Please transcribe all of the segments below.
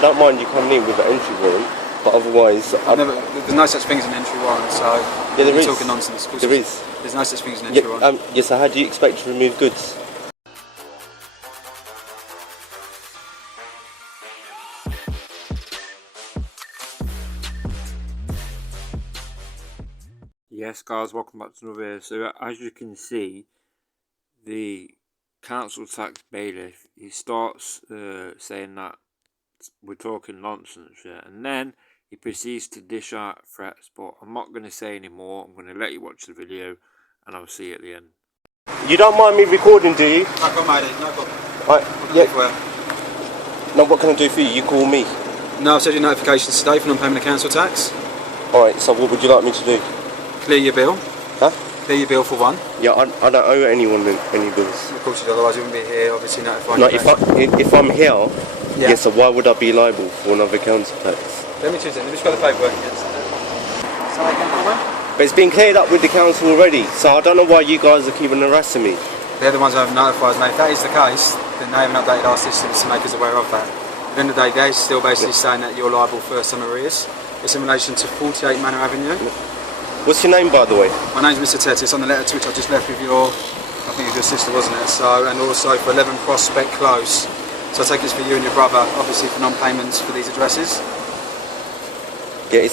I don't mind you coming in with an entry warrant, but otherwise... There's no such thing as an entry warrant, so... Yeah, there is. You're talking nonsense. There is. There's no such thing as an entry warrant. Yes, so how do you expect to remove goods? Yes guys, welcome back to another video. So as you can see, the council tax bailiff, he starts saying that we're talking nonsense, yeah, and then he proceeds to dish out threats, but I'm not going to say any more. I'm going to let you watch the video and I'll see you at the end. You don't mind me recording, do you? No problem, mate, no problem. Right, yeah. No, what can I do for you? You call me. No, I've sent you notifications today for non-payment of council tax. Alright, so what would you like me to do? Clear your bill. Huh? Clear your bill for one. Yeah, I don't owe anyone any bills. Of course you do, otherwise you wouldn't be here, obviously notifying No, you. if I'm here, yeah, so why would I be liable for another council tax? Let me choose it, let me just go to the paperwork again. So I can come on? But it's been cleared up with the council already, so I don't know why you guys are keeping harassing me. They're the ones who have notified me. If that is the case, then they haven't updated our systems to make us aware of that. At the end of the day, they're still basically saying that you're liable for some arrears. It's in relation to 48 Manor Avenue. What's your name, by the way? My name's Mr. Ted. It's on the letter to which I just left with I think it was your sister, wasn't it? So, and also for 11 Prospect Close. So I take this for you and your brother, obviously for non-payments for these addresses. Yeah,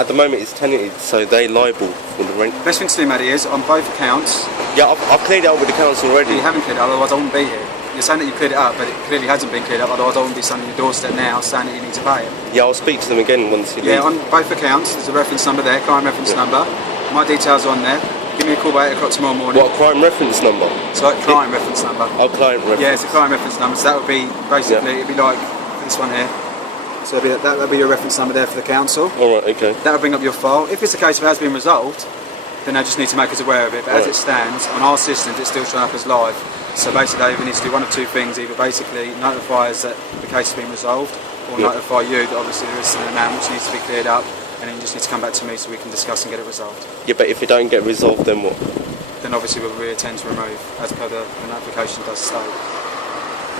at the moment it's tenanted, so they're liable for the rent. Best thing to do, Maddie, is on both accounts. Yeah, I've cleared it up with the council already. You haven't cleared it, otherwise I wouldn't be here. You're saying that you cleared it up, but it clearly hasn't been cleared up, otherwise I wouldn't be standing on your doorstep now saying that you need to pay it. Yeah, I'll speak to them again once you leave. Yeah, on both accounts, there's a reference number there, client reference number. My details are on there. Give me a call by 8 o'clock tomorrow morning. What, crime reference number? So, client reference number. Oh, client reference. Yeah, it's a client reference number, so that would be, basically, it'd be like this one here. So that would be your reference number there for the council. Alright, okay. That would bring up your file. If it's a case of it has been resolved, then they just need to make us aware of it. But as it stands, on our systems, it's still showing up as live. So basically, they either need to do one of two things: either basically notify us that the case has been resolved, or notify you that obviously there is an amount which needs to be cleared up, and then you just need to come back to me so we can discuss and get it resolved. Yeah, but if it don't get resolved, then what? Then obviously we'll reattend to remove, as per the notification does state.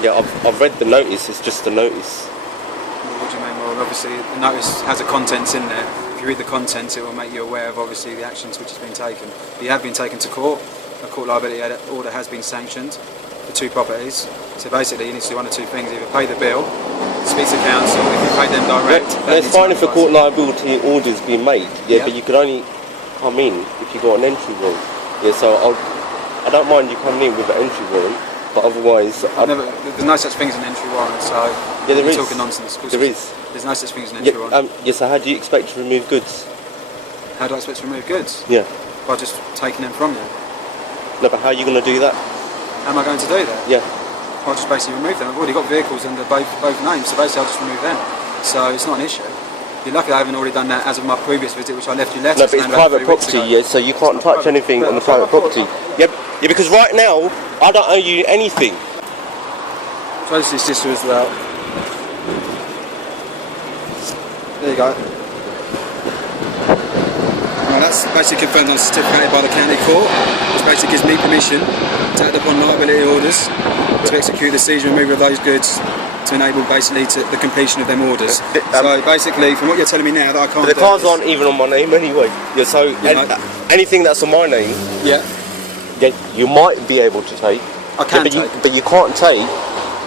Yeah, I've read the notice. It's just a notice. What do you mean? Well, obviously the notice has the contents in there. If you read the contents, it will make you aware of obviously the actions which has been taken. But you have been taken to court. A court liability order has been sanctioned for 2 properties. So basically you need to do one of two things: either pay the bill, speak to council. If you pay them direct, it's fine if a court liability order's been made. Yeah, but you could only come in if you got an entry warrant. Yeah, so I don't mind you coming in with an entry warrant, but otherwise there's no such thing as an entry warrant. So yeah, there is. Talking nonsense. There is. There's no such thing as an entry warrant. Yeah, so how do you expect to remove goods? How do I expect to remove goods? Yeah. By just taking them from you. No, but how are you going to do that? How am I going to do that? Yeah. I'll just basically remove them. I've already got vehicles under both names, so basically I'll just remove them. So it's not an issue. You're lucky I haven't already done that as of my previous visit, which I left you letters. No, but it's private property, yeah, so you can't touch anything on the private property. Yeah, because right now, I don't owe you anything. Close to your sister as well. There you go. Well, that's basically confirmed on certificated by the county court, which basically gives me permission to act upon liability orders to execute the seizure and removal of those goods to enable basically the completion of them orders. So basically, from what you're telling me now, that I can't. But the cars aren't even on my name anyway. Yeah, so anything that's on my name, yeah, you might be able to take. I can but you can't take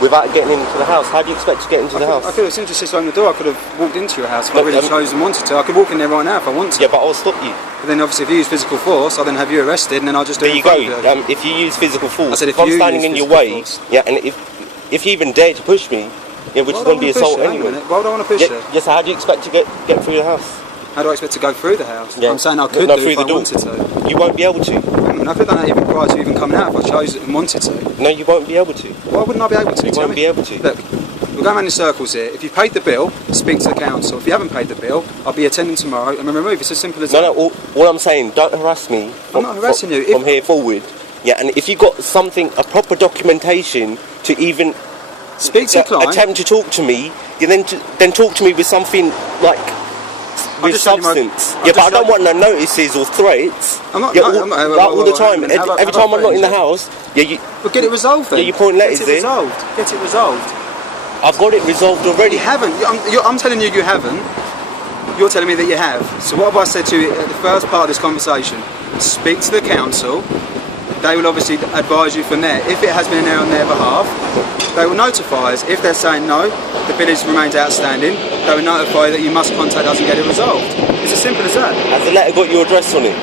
without getting into the house. How do you expect to get into the house? I could have simply just opened the door. I could have walked into your house if I really chose and wanted to. I could walk in there right now if I want to. Yeah, but I'll stop you. But then obviously if you use physical force, I'll then have you arrested and then I'll just do it. There you go. If you use physical force, I said if I'm standing in your way, yeah, and if you even dare to push me, yeah, which is going to be assault anyway. Why would I want to push you? Yes, how do you expect to get through the house? How do I expect to go through the house? Yeah. I'm saying I could do if I wanted to. You won't be able to. I could have done that even prior to even coming out if I chose it and wanted to. No, you won't be able to. Why wouldn't I be able to? You won't be able to. Look, we're going around in circles here. If you paid the bill, speak to the council. If you haven't paid the bill, I'll be attending tomorrow and remove. It's as simple as that. No, all I'm saying, don't harass me. I'm not harassing you. From here forward. Yeah, and if you got something, a proper documentation to even speak to the client, attempt to talk to me, you then talk to me with something like with substance. Yeah, but I don't want no notices or threats. I'm not all the time. Every time I'm not in the house, yeah, but get it resolved then. Yeah, you point letters there. Get it resolved. I've got it resolved already. You haven't. I'm telling you, you haven't. You're telling me that you have. So what have I said to you at the first part of this conversation? Speak to the council. They will obviously advise you from there. If it has been an error on their behalf, they will notify us. If they're saying no, the bill remains outstanding, they will notify that you must contact us and get it resolved. It's as simple as that. Has the letter got your address on it?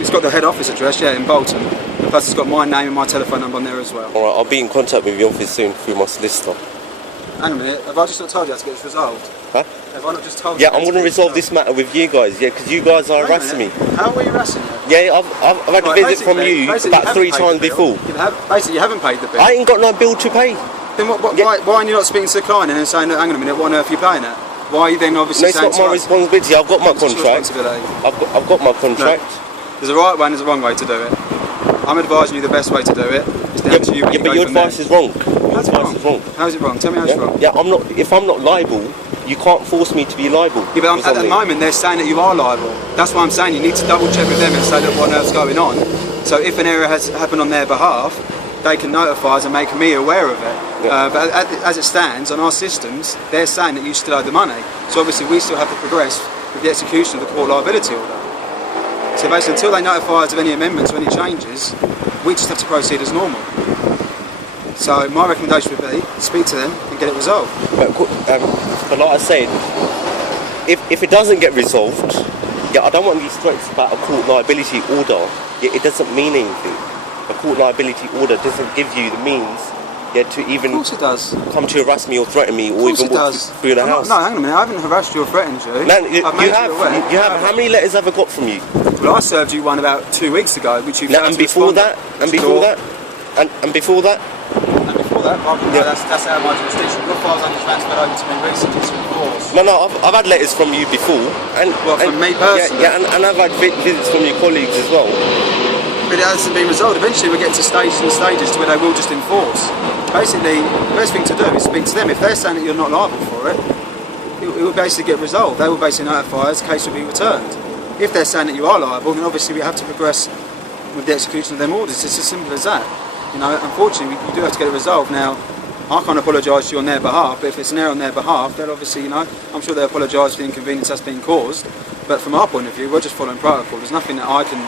It's got the head office address, yeah, in Bolton. Plus it's got my name and my telephone number on there as well. Alright, I'll be in contact with your office soon through my solicitor. Hang on a minute, have I just not told you how to get this resolved? Huh? Have I not just told you? Yeah, I'm going to resolve this matter with you guys, yeah, because you guys are harassing me. How are we harassing you? Yeah, I've had a visit from you about 3 times before. Basically, you haven't paid the bill. I ain't got no bill to pay. Then why are you not speaking to the client and then saying, hang on a minute, what on earth are you paying at? Why are you then obviously saying... No, it's not my responsibility. I've got my contract. I've got my contract. No, there's a right way and there's a wrong way to do it. I'm advising you the best way to do it. It's down to you. Yeah, but your advice is wrong. Your advice is wrong. How is it wrong? Tell me how it's wrong. Yeah, if I'm not liable, you can't force me to be liable. Yeah, but at the moment they're saying that you are liable. That's why I'm saying you need to double check with them and say, look, what on earth's going on. So if an error has happened on their behalf, they can notify us and make me aware of it. Yeah. But as it stands on our systems, they're saying that you still owe the money. So obviously we still have to progress with the execution of the court liability order. So basically until they notify us of any amendments or any changes, we just have to proceed as normal. So my recommendation would be speak to them and get it resolved. But like I said, if it doesn't get resolved, yeah, I don't want these threats about a court liability order. Yeah, it doesn't mean anything. A court liability order doesn't give you the means, yeah, to even of course it does. Come to harass me or threaten me or even walk through the house. No, hang on a minute. I haven't harassed you or threatened you. Man, you have. How many letters have I got from you? Well, I served you one about 2 weeks ago, which you. And before that, and before that, and before that. And before that, yeah. That's out of my jurisdiction. Your files only transferred over to me recently, so of course. No, I've had letters from you before, and from me personally. Yeah, and I've had visits from your colleagues as well. But it hasn't been resolved. Eventually, we get to stages to where they will just enforce. Basically, the best thing to do is speak to them. If they're saying that you're not liable for it, it will basically get resolved. They will basically notify us. The case will be returned. If they're saying that you are liable, then obviously we have to progress with the execution of them orders. It's as simple as that. You know, unfortunately, you do have to get it resolved. Now, I can't apologise to you on their behalf, but if it's an error on their behalf, they'll obviously, you know, I'm sure they'll apologise for the inconvenience that's been caused. But from our point of view, we're just following protocol. There's nothing that I can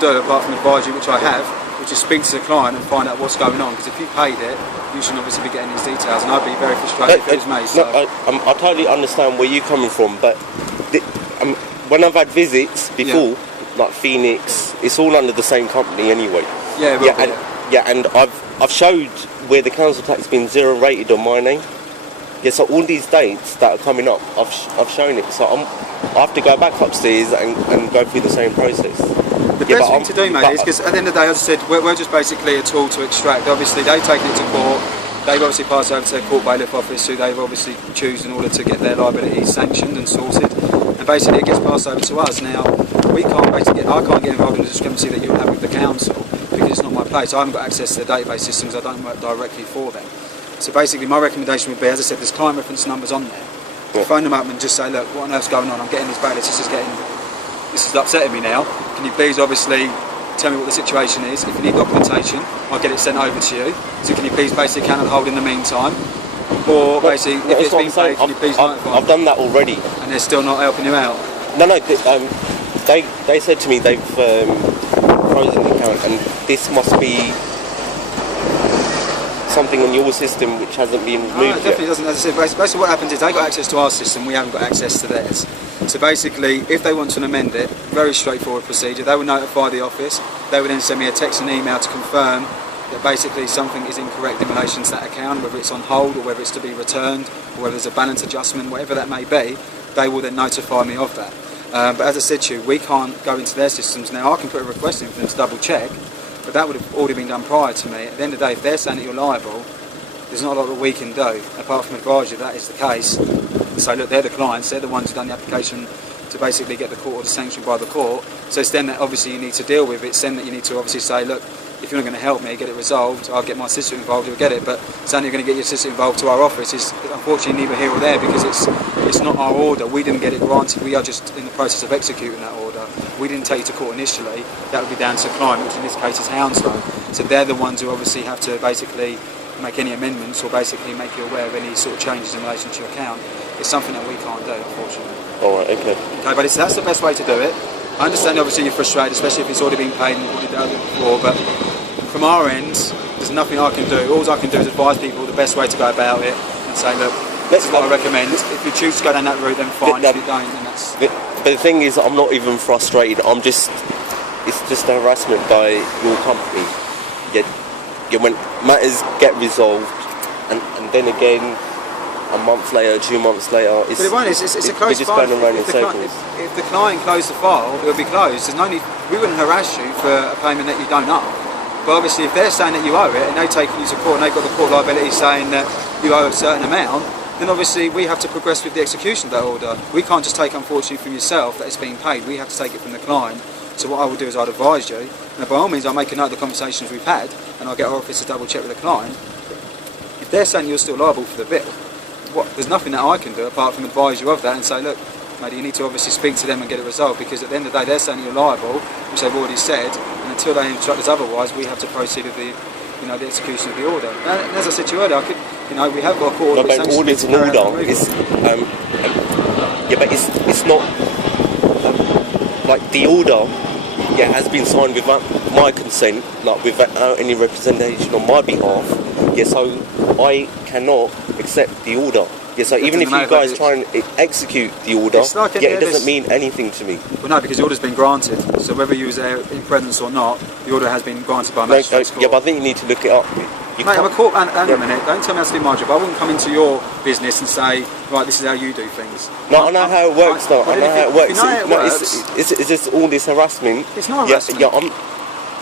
do apart from advise you, which I have, which is speak to the client and find out what's going on. Because if you paid it, you should obviously be getting these details, and I'd be very frustrated if it was me. So. No, I totally understand where you're coming from, but when I've had visits before, like Phoenix, it's all under the same company anyway. Yeah, and I've showed where the council tax has been 0 rated on my name. Yeah, so all these dates that are coming up, I've shown it. So I have to go back upstairs and go through the same process. The best thing to do, mate, is because at the end of the day, as I said, we're just basically a tool to extract. Obviously, they've taken it to court. They've obviously passed over to their court bailiff office, who they've obviously chosen in order to get their liabilities sanctioned and sorted. And basically, it gets passed over to us. Now, I can't get involved in the discrepancy that you'll have with the council because it's not my place. I haven't got access to the database systems. I don't work directly for them. So basically, my recommendation would be, as I said, there's client reference numbers on there. Yeah. Phone them up and just say, look, what on earth's going on? I'm getting these bailiffs. This is upsetting me now. Can you please obviously tell me what the situation is? If you need documentation, I'll get it sent over to you. So can you please basically can on hold in the meantime? Or basically, if it's been paid, can you please notify? I've done that already. And they're still not helping you out? No, they said to me they've frozen the account, and this must be something on your system which hasn't been removed No, it definitely yet. doesn't. As I said, basically what happens is they got access to our system, we haven't got access to theirs. So basically, if they want to amend it, very straightforward procedure, they will notify the office, they will then send me a text and email to confirm that basically something is incorrect in relation to that account, whether it's on hold or whether it's to be returned, or whether there's a balance adjustment, whatever that may be, they will then notify me of that. But as I said to you, we can't go into their systems now. I can put a request in for them to double check, but that would have already been done prior to me. At the end of the day, if they're saying that you're liable, there's not a lot that we can do, apart from advise you that is the case. So look, they're the clients, they're the ones who've done the application to basically get the court order sanctioned by the court. So it's then that obviously you need to deal with. It's then that you need to obviously say, look, if you're not going to help me get it resolved, I'll get my sister involved, who'll get it. But saying you're going to get your sister involved to our office is unfortunately neither here or there, because it's not our order. We didn't get it granted. We are just in the process of executing that order. We didn't take it to court initially. That would be down to the client, which in this case is Hounslow. So they're the ones who obviously have to basically make any amendments or basically make you aware of any sort of changes in relation to your account. It's something that we can't do, unfortunately. Alright, okay. Okay, but that's the best way to do it. I understand obviously you're frustrated, especially if it's already been paid and already dealt with before, but from our end, there's nothing I can do. All I can do is advise people the best way to go about it and say, look, this is what I recommend. If you choose to go down that route, then fine. If you don't, then that's... But the thing is, I'm not even frustrated. It's just harassment by your company. Yet when matters get resolved, and then again, a month later, 2 months later, it's a closed just file. going around in circles. If the client closed the file, it would be closed. There's no need. We wouldn't harass you for a payment that you don't owe. But obviously, if they're saying that you owe it, and they're taking you to court, and they've got the court liability saying that you owe a certain amount, then obviously we have to progress with the execution of that order. We can't just take, unfortunately, from yourself that it's being paid. We have to take it from the client. So what I will do is I'd advise you, and by all means I'll make a note of the conversations we've had, and I'll get our office to double check with the client. If they're saying you're still liable for the bill, there's nothing that I can do apart from advise you of that and say, look, mate, you need to obviously speak to them and get it resolved, because at the end of the day they're saying you're liable, which they've already said, and until they instruct us otherwise, we have to proceed with the execution of the order. And as I said to you earlier, we have got a court order. No, but audit's an order. But it's not like the order. Yeah, has been signed without my consent, like without any representation on my behalf. Yeah, so I cannot accept the order. Yeah, so even if you guys try and execute the order, it doesn't mean anything to me. Well, no, because the order's been granted. So whether you was there in presence or not, the order has been granted by a magistrate's court. Yeah, but I think you need to look it up. Mate, I'm a court, and a minute, don't tell me how to do my job. I wouldn't come into your business and say, right, this is how you do things. No, I know how it works though. I know how it works. You know how it works. It's just all this harassment. It's not harassment.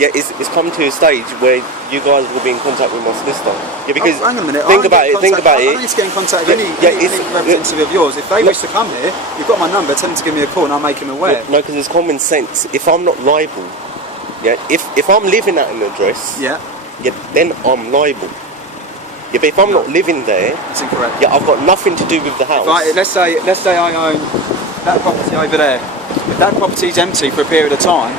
It's come to a stage where you guys will be in contact with my solicitor. Yeah, because hang on a minute. Think about it. I don't need to get in contact with any representative of yours. If they wish to come here, you've got my number. Tell them to give me a call, and I'll make them aware. No, because it's common sense. If I'm not liable, if I'm living at an address, then I'm liable. Yeah, but if I'm not living there, that's incorrect. Yeah, I've got nothing to do with the house. Let's say I own that property over there. If that property's empty for a period of time,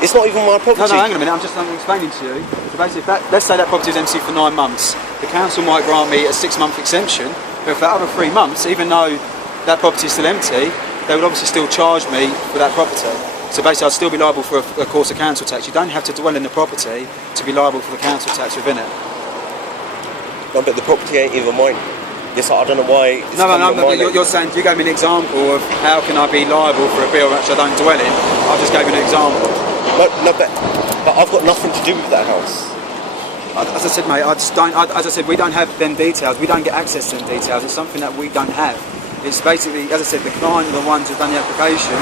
it's not even my property. No, hang on a minute. I'm explaining to you. So basically, let's say that property is empty for 9 months. The council might grant me a 6-month exemption, but for that other 3 months, even though that property is still empty, they would obviously still charge me for that property. So basically, I'd still be liable for a course of council tax. You don't have to dwell in the property to be liable for the council tax within it. No, but the property ain't even mine. Yes, I don't know why. No. You're saying you gave me an example of how can I be liable for a bill which I don't dwell in. I just gave you an example. No, but I've got nothing to do with that house. As I said, mate, as I said, we don't have them details. We don't get access to them details. It's something that we don't have. It's basically, as I said, the client are the ones who've done the application.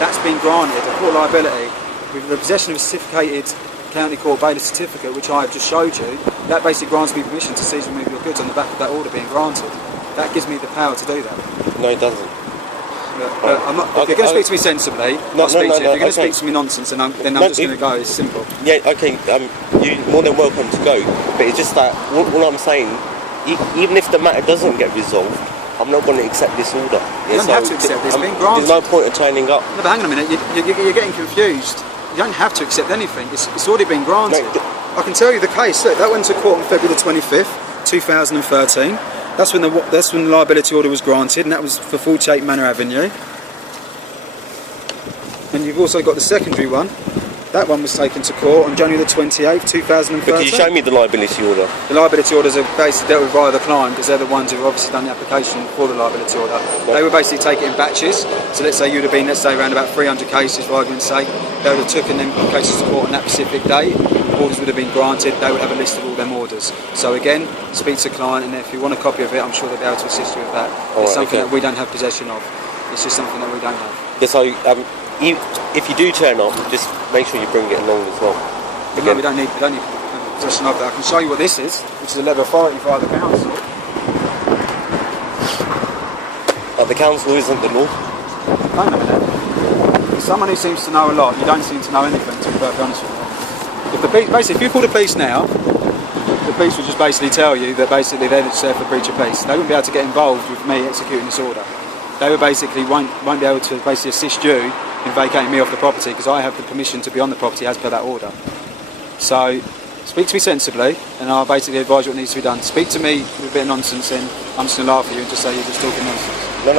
That's been granted a court liability with the possession of a certificated county court bailiff certificate, which I have just showed you. That basically grants me permission to seize and remove your goods on the back of that order being granted. That gives me the power to do that. No, it doesn't. If you're going to speak to me sensibly, I'll speak to you. If you're going to speak to me nonsense, then I'm just going to go. It's simple. Yeah, okay. You're more than welcome to go. But it's just that all I'm saying, even if the matter doesn't get resolved, I'm not going to accept this order. You don't have to accept this. It's been granted. There's no point of turning up. No, but hang on a minute. You're getting confused. You don't have to accept anything. It's already been granted. I can tell you the case. Look, that went to court on February the 25th, 2013. That's when the liability order was granted, and that was for 48 Manor Avenue. And you've also got the secondary one. That one was taken to court on January the 28th, 2013. But can you show me the liability order? The liability orders are basically dealt with via the client, because they're the ones who have obviously done the application for the liability order. They would basically take it in batches. So let's say you'd have been, around about 300 cases, for argument's sake. They would have taken them cases to court on that specific day. Orders would have been granted. They would have a list of all them orders. So again, speak to the client, and if you want a copy of it, I'm sure they'll be able to assist you with that. It's something that we don't have possession of. It's just something that we don't have. Yeah, so if you do turn up, just make sure you bring it along as well. No, we don't need possession of that. I can show you what this is, which is a letter of authority via the council. But the council isn't the law. Hang on a minute. Someone who seems to know a lot, you don't seem to know anything, to be perfectly honest with you. If you call the police now, the police would just basically tell you that basically they're just there for breach of peace. They wouldn't be able to get involved with me executing this order. They would basically won't be able to basically assist you in vacating me off the property, because I have the permission to be on the property as per that order. So Speak to me sensibly, and I'll basically advise you what needs to be done. Speak to me with a bit of nonsense, and I'm just going to laugh at you and just say you're just talking nonsense. No,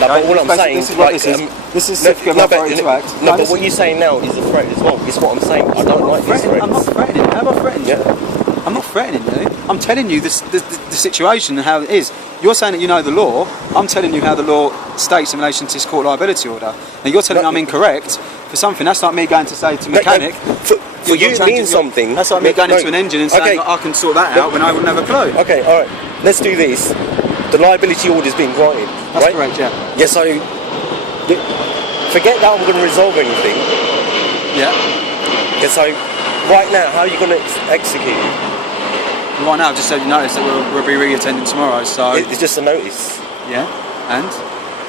but all I'm saying, this is what this is no, but what you're saying now is a threat as well. It's what I'm saying. I don't like these threats. I'm not threatening. How have I threatened you? I'm not threatening you. I'm telling you the situation and how it is. You're saying that you know the law. I'm telling you how the law states in relation to this court liability order. Now you're telling me I'm incorrect for something. That's like me going to say to a mechanic. For you it means something. That's like me going into an engine and saying I can sort that out when I wouldn't have a clue. Okay, all right. Let's do this. The liability order's been granted. That's right? correct. Yeah. Yeah. So forget that I'm going to resolve anything. Yeah. Yeah. So right now, how are you going to execute it? Right now, I've just said you notice that we'll be re-attending tomorrow. So it's just a notice. Yeah. And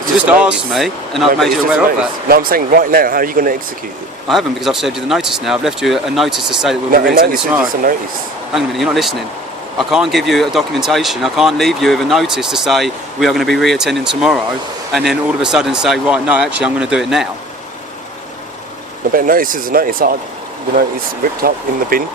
you just asked me, and I've made you aware of that. No, I'm saying right now, how are you going to execute it? I haven't, because I've served you the notice now. I've left you a notice to say that we'll be re-attending tomorrow. It's just a notice. Hang on a minute, you're not listening. I can't give you a documentation. I can't leave you with a notice to say we are going to be re-attending tomorrow, and then all of a sudden say, right, no, actually, I'm going to do it now. No, but a notice is a notice. It's ripped up in the bin.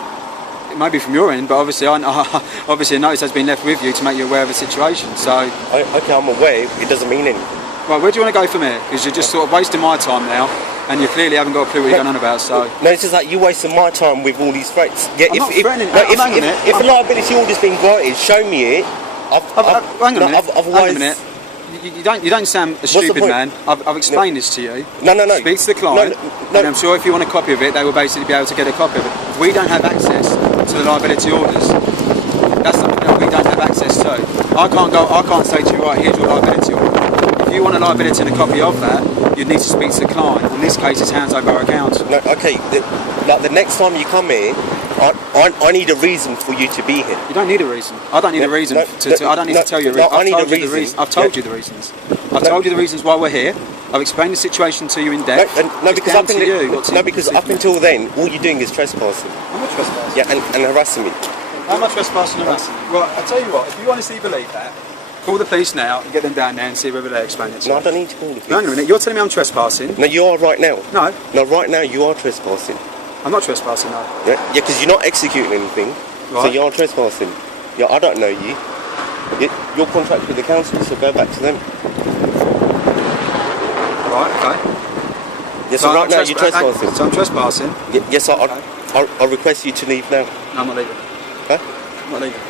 It may be from your end, but obviously, obviously a notice has been left with you to make you aware of the situation. So, okay, I'm aware. It doesn't mean anything. Right, where do you want to go from here? Because you're just sort of wasting my time now, and you clearly haven't got a clue what you're going on about. So no, it's just like you wasting my time with all these threats. Yeah, I'm not threatening. If a liability order's been granted, show me it. Hang on a minute. Otherwise, hang on a minute. You don't sound a stupid man. I've explained this to you. No. Speak to the client, and I'm sure if you want a copy of it, they will basically be able to get a copy of it. We don't have access to the liability orders. That's something that we don't have access to. I can't say to you, right, here's your liability order. If you want a liability and a copy of that, you'd need to speak to the client. In this case, it's Hounslow Borough Council. No, okay. The next time you come here, I need a reason for you to be here. You don't need a reason. I don't need a reason. I don't need to tell you a reason. I need a reason. I've told you the reasons. I've told you the reasons why we're here. I've explained the situation to you in depth. Because up until then, all you're doing is trespassing. I'm not trespassing. Yeah, and harassing me. I'm not trespassing and harassing you. Right, I'll tell you what, if you honestly believe that, call the police now and get them down there and see whether they explain it to you. No, I don't need to call the police. Hang on a minute, you're telling me I'm trespassing? No, you are right now. No. No, right now you are trespassing. I'm not trespassing, no. Yeah, because you're not executing anything, right. So you are trespassing. Yeah, I don't know you. Your contract with the council, so go back to them. Right, okay. Yes, so right now you're trespassing. So I'm trespassing? Yes, I request you to leave now. No, I'm not leaving. Huh? I'm not leaving.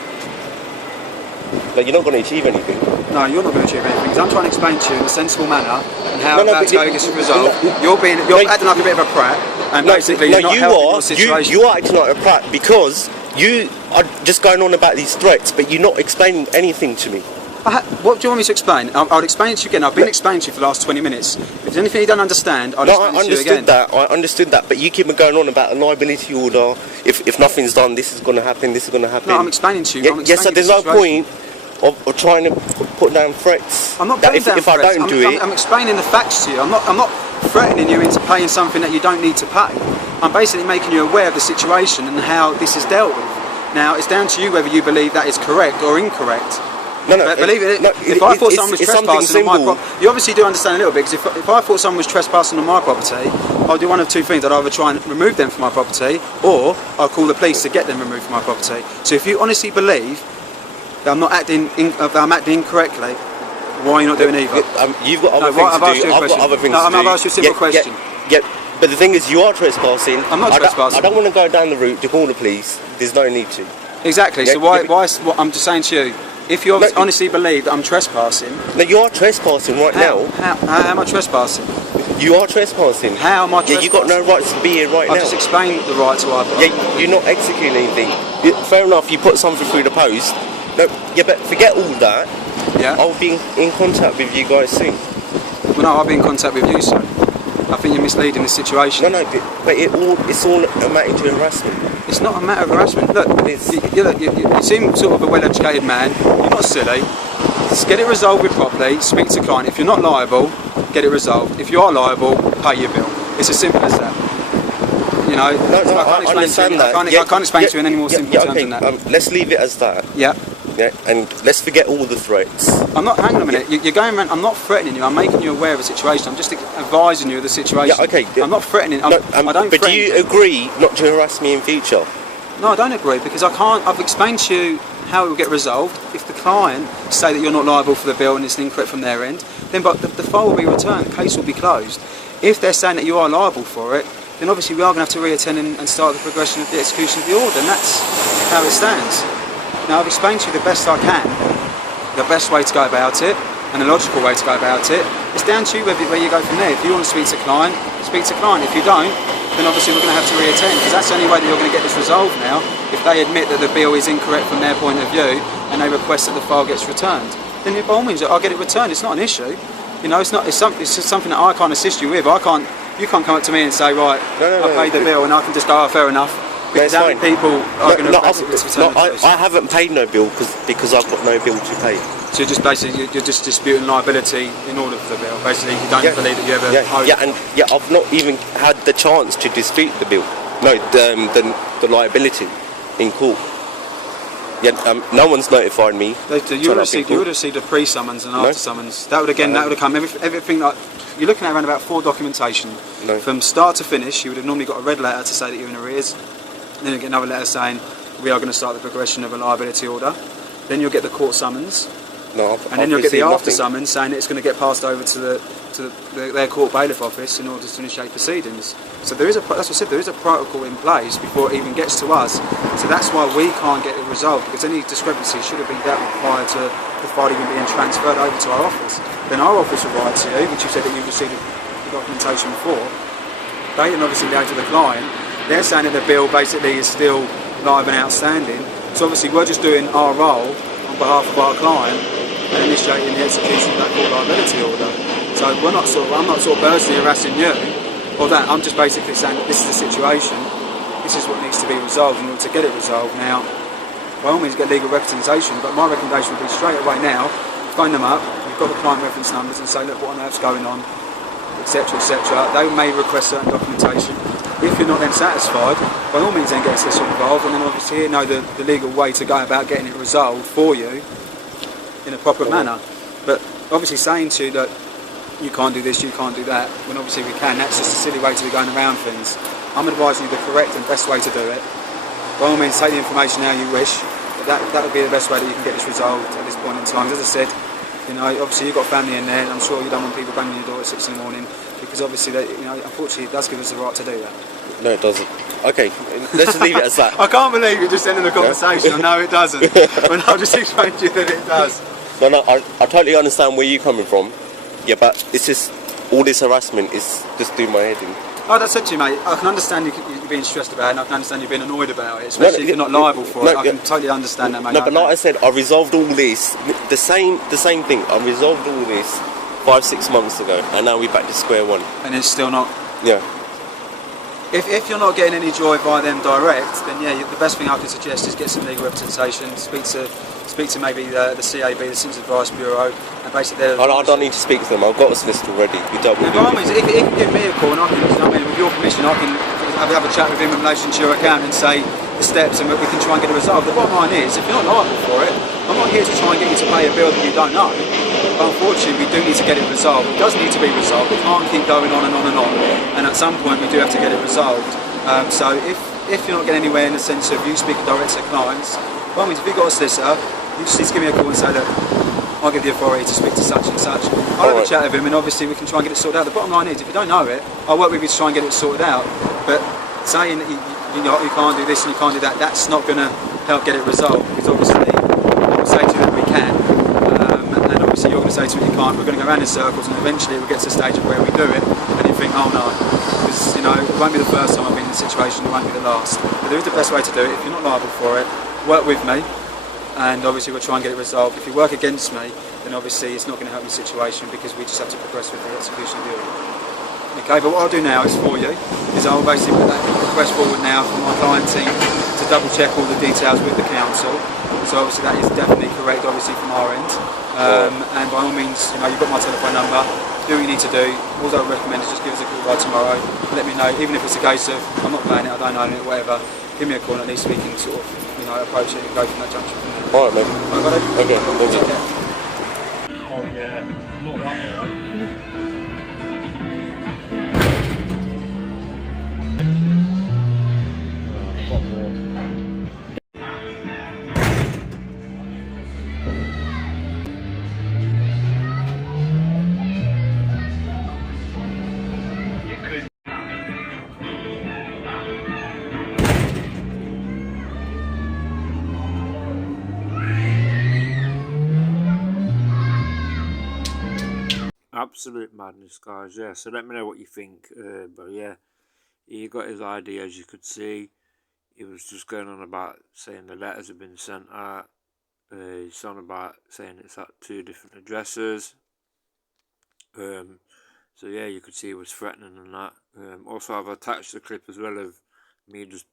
Like, you're not going to achieve anything. No, you're not going to achieve anything, because I'm trying to explain to you in a sensible manner and how that's going to get resolved. You're acting like a bit of a prat, and basically you're not helping your situation. You are acting like a prat because you are just going on about these threats, but you're not explaining anything to me. What do you want me to explain? I'll explain it to you again. I've been explaining to you for the last 20 minutes. If there's anything you don't understand, I'll explain it to you again. I understood that, but you keep going on about a liability order. If nothing's done, this is going to happen, this is going to happen. No, I'm explaining to you. Yes, so there's no point of trying to put down threats. I'm not putting down threats. I don't do it. I'm explaining the facts to you. I'm not threatening you into paying something that you don't need to pay. I'm basically making you aware of the situation and how this is dealt with. Now, it's down to you whether you believe that is correct or incorrect. No, believe it. If I thought someone was trespassing on my property, you obviously do understand a little bit. Because if I thought someone was trespassing on my property, I'll do one of two things. I'd either try and remove them from my property, or I'll call the police to get them removed from my property. So if you honestly believe that I'm acting incorrectly, why are you not doing either? You've got other things to do. I've got other things to do. I've asked you a simple question. Yeah, but the thing is, you are trespassing. I'm not trespassing. I don't want to go down the route to call the police. There's no need to. Exactly. So why? I'm just saying to you. If you honestly believe that I'm trespassing... No, you are trespassing now. How am I trespassing? You are trespassing. How am I trespassing? Yeah, you've got no right to be here right now. I've just explained the right to either. Yeah, you're not executing anything. Fair enough, you put something through the post. No, yeah, but forget all that. Yeah. I'll be in contact with you guys soon. Well, no, I'll be in contact with you soon. I think you're misleading the situation. No, but it's all amounting to harassment. It's not a matter of harassment. Look, you seem sort of a well-educated man. You're not silly. Just get it resolved with properly. Speak to the client. If you're not liable, get it resolved. If you are liable, pay your bill. It's as simple as that. You know, I understand that. I can't explain to you in any more simple terms than that. Let's leave it as that. Yeah. Yeah, and let's forget all the threats. Hang on a minute. You're going around. I'm not threatening you. I'm making you aware of the situation. I'm just advising you of the situation. Yeah, okay. I'm not threatening. I don't but do you agree not to harass me in future? No, I don't agree, because I've explained to you how it will get resolved. If the client say that you're not liable for the bill and it's incorrect from their end, then the file will be returned, the case will be closed. If they're saying that you are liable for it, then obviously we are going to have to reattend and start the progression of the execution of the order, and that's how it stands. Now, I've explained to you the best I can, the best way to go about it, and the logical way to go about it. It's down to you where you go from there. If you want to speak to client, speak to client. If you don't, then obviously we're going to have to reattend, because that's the only way that you're going to get this resolved now. If they admit that the bill is incorrect from their point of view and they request that the file gets returned, then by all means I'll get it returned. It's not an issue. You know, it's just something that I can't assist you with. You can't come up to me and say, right, I paid the bill, and I can just go, oh, fair enough. Because how many people are going to return it? I haven't paid no bill because I've got no bill to pay. So you're just basically you're just disputing liability in order for the bill. Basically, you don't believe that you ever owed. I've not even had the chance to dispute the bill. No, the liability in court. Yeah, no one's notified me. You would have received a pre-summons and after summons. That would have come. Everything like you're looking at around about 4 documentation from start to finish. You would have normally got a red letter to say that you're in arrears. Then you get another letter saying we are going to start the progression of a liability order. Then you'll get the court summons. And then you'll get the after summons saying that it's going to get passed over to their court bailiff office in order to initiate proceedings. So there is that's what I said, there is a protocol in place before it even gets to us. So that's why we can't get it resolved, because any discrepancy should have been dealt with prior to the file even being transferred over to our office. Then our office will write to you, which you said that you received the documentation for. They then obviously go to the client. They're saying that the bill basically is still live and outstanding. So obviously we're just doing our role on behalf of our client and initiating the execution of that court liability order. So I'm not personally harassing you or that. I'm just basically saying that this is the situation. This is what needs to be resolved in order to get it resolved. Now, by all means, get legal representation. But my recommendation would be straight away now, phone them up. You've got the client reference numbers and say, look, what on earth's going on, etc., etc. They may request certain documentation. If you're not then satisfied, by all means then get a solicitor involved, and then obviously you know the legal way to go about getting it resolved for you in a proper manner. But obviously saying to you that you can't do this, you can't do that, when obviously we can, that's just a silly way to be going around things. I'm advising you the correct and best way to do it. By all means, take the information how you wish, but that would be the best way that you can get this resolved at this point in time. As I said, you know, obviously you've got family in there, and I'm sure you don't want people banging your door at 6 in the morning, because obviously, unfortunately, it does give us the right to do that. No, it doesn't. Okay, let's just leave it as that. I can't believe you just ended the conversation. No, it doesn't. When I've just explained to you that it does. No, I totally understand where you're coming from. Yeah, but it's just all this harassment is just doing my head in. Oh, that's it to you, mate. I can understand you being stressed about it, and I can understand you being annoyed about it, especially if you're not liable for it. I can totally understand that, mate. No, but like I said, I resolved all this. The same thing. I resolved all this 5-6 months ago, and now we're back to square one. And it's still not. Yeah. If you're not getting any joy by them direct, then yeah, the best thing I can suggest is get some legal representation. Speak to maybe the CAB, the Citizens Advice Bureau, and basically. I don't need to speak to them. I've got a solicitor already. We don't. By all means, if you can give me a call, and I can, with your permission, I can have a chat with him in relation to your account and say the steps, and we can try and get it resolved. The bottom line is, if you're not liable for it, I'm not here to try and get you to pay a bill that you don't know. But unfortunately, we do need to get it resolved. It does need to be resolved. We can't keep going on and on and on. And at some point, we do have to get it resolved. So if you're not getting anywhere in the sense of you speaking direct to clients, by all means, if you've got a solicitor, you just need to give me a call and say, look, I'll give the authority to speak to such and such. I'll have a chat with him, and obviously we can try and get it sorted out. The bottom line is, if you don't know it, I'll work with you to try and get it sorted out. But saying that you can't do this and you can't do that, that's not going to help get it resolved. Because obviously, I will say to you that we can, and obviously you're going to say to me you can't. We're going to go around in circles, and eventually we'll get to a stage of where we do it, and you think, oh no, because it won't be the first time I've been in this situation, it won't be the last. But there is the best way to do it. If you're not liable for it, work with me. And obviously we'll try and get it resolved. If you work against me, then obviously it's not going to help the situation, because we just have to progress with the execution of the order. Okay, but what I'll do now is for you, is I'll basically put that request forward now for my client team to double check all the details with the council. So obviously that is definitely correct, obviously from our end. And by all means, you've got my telephone number, do what you need to do. All I would recommend is just give us a call by tomorrow. Let me know, even if it's a case of, I'm not paying it, I don't own it, whatever, give me a call and at least we can sort of approach it and go from that junction from there. Alright, mate. Okay, Okay. Oh yeah, not that one. Got more. Absolute madness, guys. Yeah, so let me know what you think. But yeah, he got his ID, as you could see. He was just going on about saying the letters have been sent out. He's on about saying it's at 2 different addresses. So yeah, you could see he was threatening and that. Also, I've attached the clip as well of me just,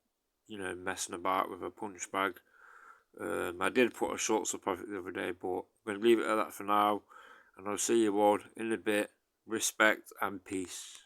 messing about with a punch bag. I did put a shorts up of it the other day, but I'm going to leave it at that for now. And I'll see you all in a bit. Respect and peace.